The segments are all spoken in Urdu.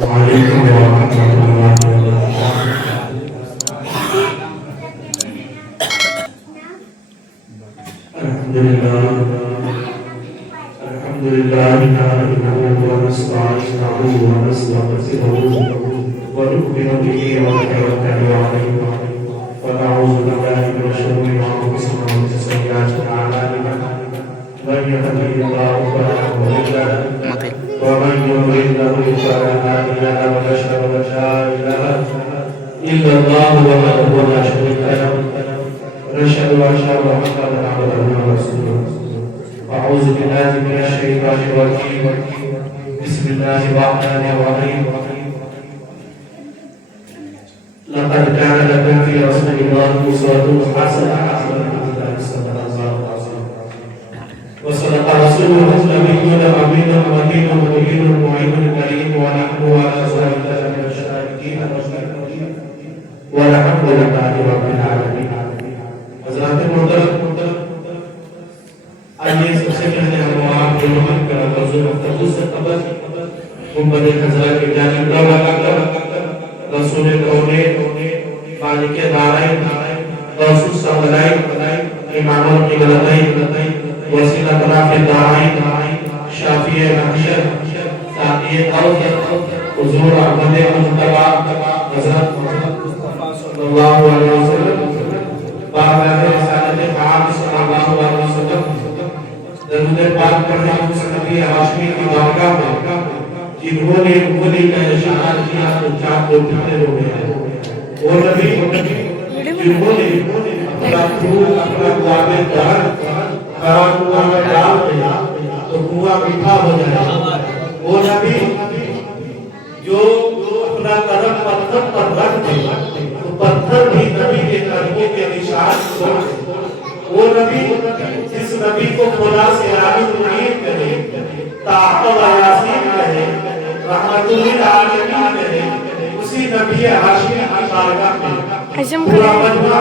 وعليكم ورحمة الله وبركاته. الحمد لله نحمده ونستعينه ونستغفره ونؤمن به ونتوكل عليه ونعوذ بالله من شرور أنفسنا ومن سيئات أعمالنا من يهده الله فلا مضل له ومن يضلل فلا هادي له ونشهد أن لا إله إلا الله وحده لا شريك له ونشهد أن محمدا عبده ورسوله. أعوذ بالله من الشيطان الرجيم. بسم الله الرحمن الرحيم. لقد كان لكم في رسول الله أسوة حسنة لمن كان صلى الله عليه وسلم وصدق رسوله النبي الأمين المكين المبين المعين الكريم ونحن على ذلك من الشاهدين والحمد لله رب العالمين. حضرات محترم، آئیے سب سے پہلے ہم آپ دونوں کا موضوع گفتگو سے قبل گنبد خضرا کی جانب روانہ کر رسول کونین مالک دارین رسول سمدائن اماموں کی غلطین وسیلہ طرف دارین شافی محشر ساتھی قوض حضور احمد مجتبہ حضرت صلی اللہ علیہ وسلم بارگاہ رسالت محمد صلی اللہ علیہ وسلم درود پاک کرنے نبی ہاشمی کی بارگاہ میں جنہوں نے انگلی کا اشارہ کیا تو چاپ کو اٹھانے ہو گئے ہیں. وہ نبی جنہوں نے اپنا پھول اپنا قوام دہر خراب کنواں میں ڈال دیا تو کنواں میٹھا ہو جائے. وہ نبی جو اپنا قدم پتھر پر رکھ دے تو پتھر بھی نبی کے قدموں کے نشان چھوڑ دے. وہ نبی جس نبی کو خدا سے راضی امید کرے طاہر و یاسین کہے رحمت للعالمین کہے اسی نبی ہاشمی کی بارگاہ میں پورا مجمع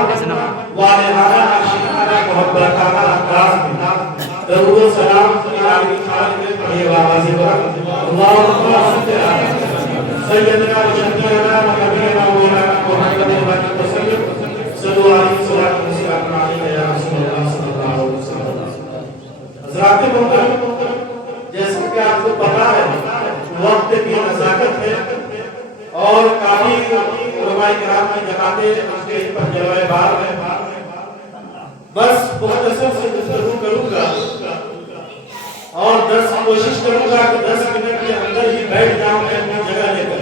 والہانہ عاشقانہ محبتانہ انداز میں درود و سلام الہی کی خالق میں پڑھے آواز پر اللہم صلی علی سیدنا و شفیعنا و نبینا و مولانا محمد وسلم صلو علیہ وسلم یا رسول اللہ صلی اللہ علیہ وسلم. حضرات محترم، جیسا کہ آپ کو پتا ہے وقت کی نزاکت ہے اور کافی علماء کرام کی جماعتیں اسٹیج پر جلوے بار ہے. بس مختصر سے گفتگو کروں گا اور کوشش کروں گا کہ 10 منٹ کے اندر ہی بیٹھ جاؤں میں اپنی جگہ لے کر.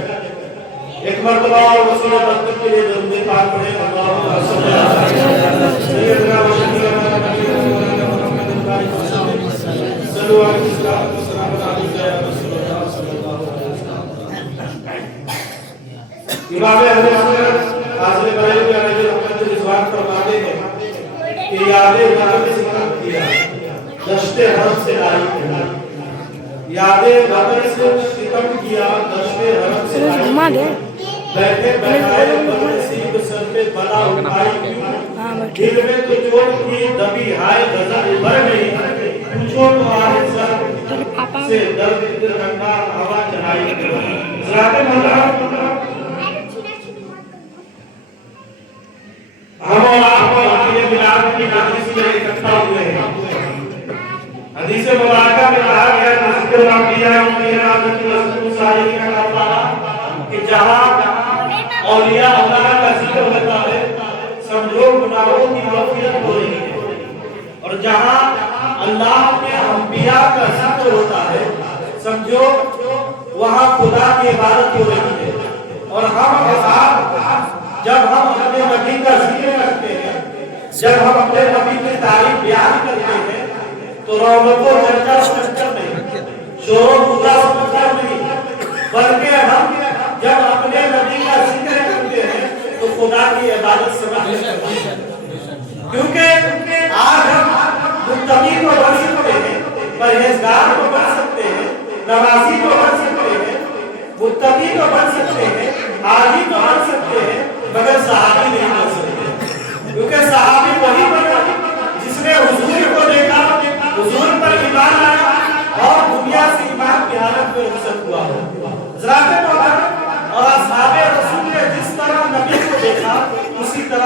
ایک مرتبہ اور رسول برکت کے لیے درود پاک پڑھیں. اللہم صلی علی سیدنا و شفیعنا و نبینا و محمد صلو علیہ وسلم یا رسول اللہ صلی اللہ علیہ وسلم. امام اہل سنت حاضر بریلوی علیہ رحمت رضوان فرماتے ہیں کہ یادِ وطن سے ختم کیا دشت حرم سے آئی کیا. یادِ وطن سے ختم کیا دشت حرم سے آئی کیا. بیٹھے بیٹھائے پر نصیب سر پہ بلا اٹھائی کیوں. دل میں تو چوٹ کی دبی ہائے غزہ بھر گئی پوچھو تو آئے سر سے درد رنگا ہوا چلائی کیوں. حضرات محترم، ہم اور آپ واقعی ملاد کی مجلس میں اکٹھا ہوئے ہیں. حدیث مبارکہ میں کہا گیا نزد الانبیاء والمعراج رسول صالح کا کہا کہ جہاں اولیاء اللہ کا ذکر ہوتا ہے سمجھو گناہوں کی مغفرت ہو رہی ہے، اور جہاں اللہ کے انبیاء کا ذکر ہوتا ہے سمجھو وہاں خدا کی عبادت ہو رہی ہے. اور ہم حضرات جب ہم اپنے نبی کا ذکر کرتے ہیں، جب ہم اپنے نبی کی تعریف بیان کرتے ہیں تو رونق و چرچا سمجھر نہیں، شور و غدہ سمجھر نہیں، بلکہ ہم جب اپنے نبی کا ذکر کرتے ہیں تو خدا کی عبادت سمجھتے ہیں. کیونکہ آج ہم متقی کو بن سکتے ہیں، پرہیزگار کو بن سکتے ہیں، نمازی کو بن سکتے ہیں، متقی کو بن سکتے ہیں، حاجی کو بن سکتے ہیں، مگر صحابی نہیں بن سکتے. کیونکہ صحابی وہی بنا جس نے حضور کو دیکھا، حضور پر ایمان لایا اور دنیا سے ایمان کی حالت میں رخصت ہوا. حضرات محترم،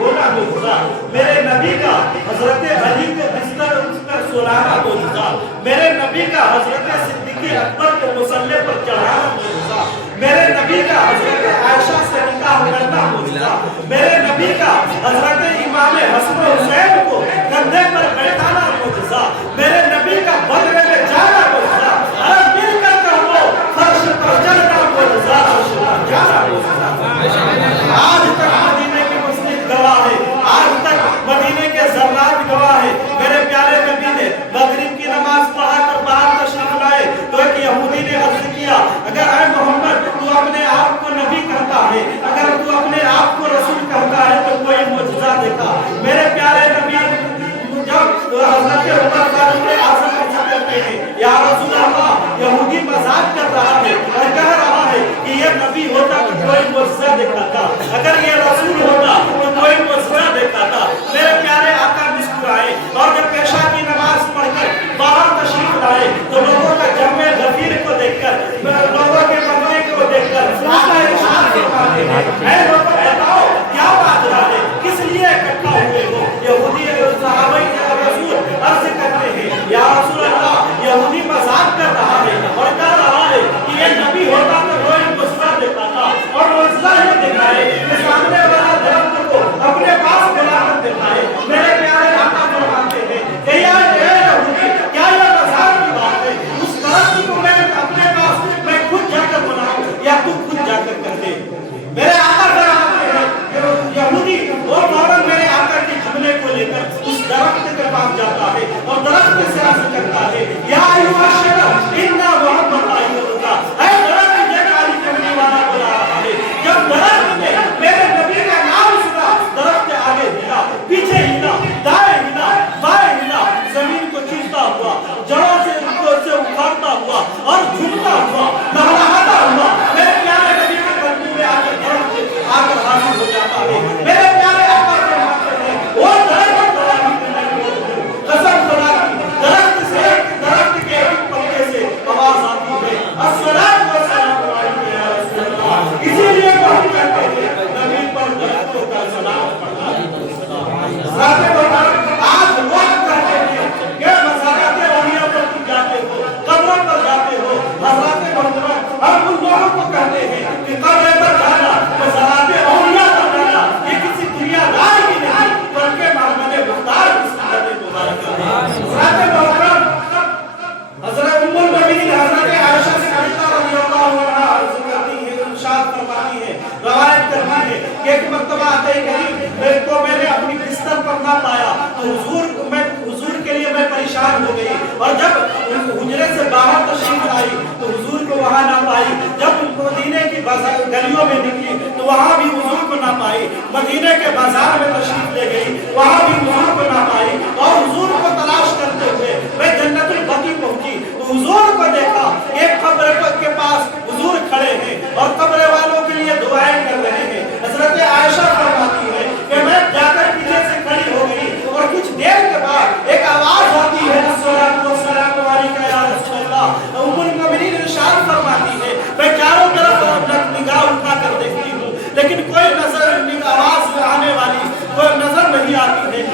ہونا معجزہ، میرے نبی کا حضرت علی کو بستر پر سلانا معجزہ، میرے نبی کا حضرت صدیق اکبر کو مصلی پر چڑھانا معجزہ، میرے نبی کا حضرت عائشہ سے نکاح کرنا معجزہ، میرے نبی کا حضرت امام حسن و حسین کو کندھے پر بیٹھانا معجزہ، میرے نبی کا بدر میں جانا معجزہ، مل کر کہو فرش پر چڑھنا معجزہ، عرش پر جانا معجزہ۔ آج تک مدینے کی مسجد گواہ ہے، آج تک مدینے کے ذرات گواہ ہے۔ میرے پیارے نبی نے مغرب کی نماز پڑھا کر باہر تشریف لائے تو ایک یہودی نے عرض کیا، اگر اے محمد تو اپنے آپ کو نبی کہتا ہے، اگر تو اپنے آپ کو رسول کہتا ہے تو کوئی معجزہ دکھا۔ میرے پیارے نبی جب حضرت عمر فاروق اعظم عرض کرتے ہیں، یا رسول اللہ یہودی مذاق کر رہا ہے اور کہہ رہا ہے کہ یہ نبی ہوتا تو کوئی معجزہ دکھاتا، اگر یہ رسول ہوتا تو کوئی معجزہ دکھاتا۔ میرے پیارے آقا مسکرائے اور جب پیشہ کی نماز پڑھ کر باہر تشریف لائے تو لوگوں کا جمع غفیر کو دیکھ کر، لوگوں کے مجمع کو دیکھ کر آقا ارشاد فرماتے ہیں، اے لوگوں بتاؤ کیا معاملہ ہے، کس لیے اکٹھا ہوئے ہو؟ یہودی صحابہ رسول عرض کرتے ہیں، یا رسول اللہ یہودی مذاق کر رہا ہے اور کہہ رہا ہے کہ یہ نبی ہوتا تو کوئی معجزہ دکھاتا، اور معجزہ یہ دکھائے کہ سامنے والا درخت کو اپنے پاس بلا کر دکھائے۔ میرے پیارے آقا فرماتے ہیں کہ یا یہودی کیا یہ مذاق کی بات ہے؟ اس درخت کو میں اپنے پاس میں خود جا کر بناؤں یا تو خود جا کر کر دے؟ میرے آقا فرماتے ہیں کہ یہودی وہ فوراً میرے آقا کے جملے کو لے کر اس درخت کے پاس جاتا ہے اور درخت سے عرض کرتا ہے، یا ایھا الشجر انا محمد ایھا، اے درخت یہ کالی چمڑی والا بلا رہا ہے۔ جب درخت نے میرے نبی کا نام سنا، درخت آگے ہلا، پیچھے ہلا، دائیں ہلا، بائیں ہلا، زمین کو چیرتا ہوا، جڑوں سے اکھاڑتا ہوا اور جھکتا ہوا، لہراتا ہوا میرے پیارے نبی کے قدموں میں آ کر حاضر ہو جاتا ہے۔ میرے پیارے آقا فرماتے ہیں، وہ درخت قسم خدا کی، درخت سے درخت کے ایک پتے سے آواز آتی ہے، الصلاۃ والسلام علیک یا رسول اللہ۔ اسی لیے وہ ہم کہتے ہیں نبی پر درختوں کا سلام پڑھنا۔ حضرات محترم آج لوگ کہتے ہیں کہ مزارات اولیاء پر تم جاتے ہو، قبروں پر جاتے ہو۔ حضرات محترم ہم ان لوگوں کو کہتے ہیں کہ قبر پر جانا، مزارات اولیاء پر جانا یہ کسی دنیا دار کی نہیں بلکہ محمد مختار کی سنت مبارکہ ہے۔ حضرات محترم حضرت ام المؤمنین حضرت عائشہ صدیقہ رضی اللہ عنہا عرض کرتی ہے، ارشاد فرماتی ہے، روایت کرتی ہے کہ ایک مرتبہ آتے کریم کو میں نے اپنی بستر پر نہ پایا تو حضور کے لیے میں پریشان ہو گئی، اور جب حجرے سے باہر تشریف لائی تو حضور کو وہاں نہ پائی، جب مدینے کی گلیوں میں نکلی تو وہاں بھی حضور کو نہ پائی، مدینے کے بازار میں تشریف لے گئی وہاں بھی حضور کو نہ پائی، اور حضور کو تلاش کرتے ہوئے میں جنت البقیع پہنچی تو حضور کو دیکھا، ایک قبر کے پاس حضور کھڑے ہیں اور قبر والوں کے لیے دعائیں کر رہے ہیں۔ حضرت عائشہ فرماتی ہے کہ میں جا کر پیچھے سے کھڑی ہو گئی اور کچھ دیر کے بعد ایک آواز آتی ہے، الصلاۃ والسلام علیک یا رسول اللہ۔ ام المؤمنین ارشاد فرماتی ہے میں چاروں طرف نگاہ اٹھا کر دیکھتی ہوں لیکن کوئی نظر آواز آنے والی کوئی نظر نہیں آتی ہے۔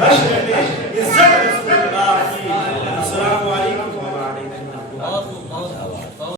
حشر میں عزت رسول اللہ کی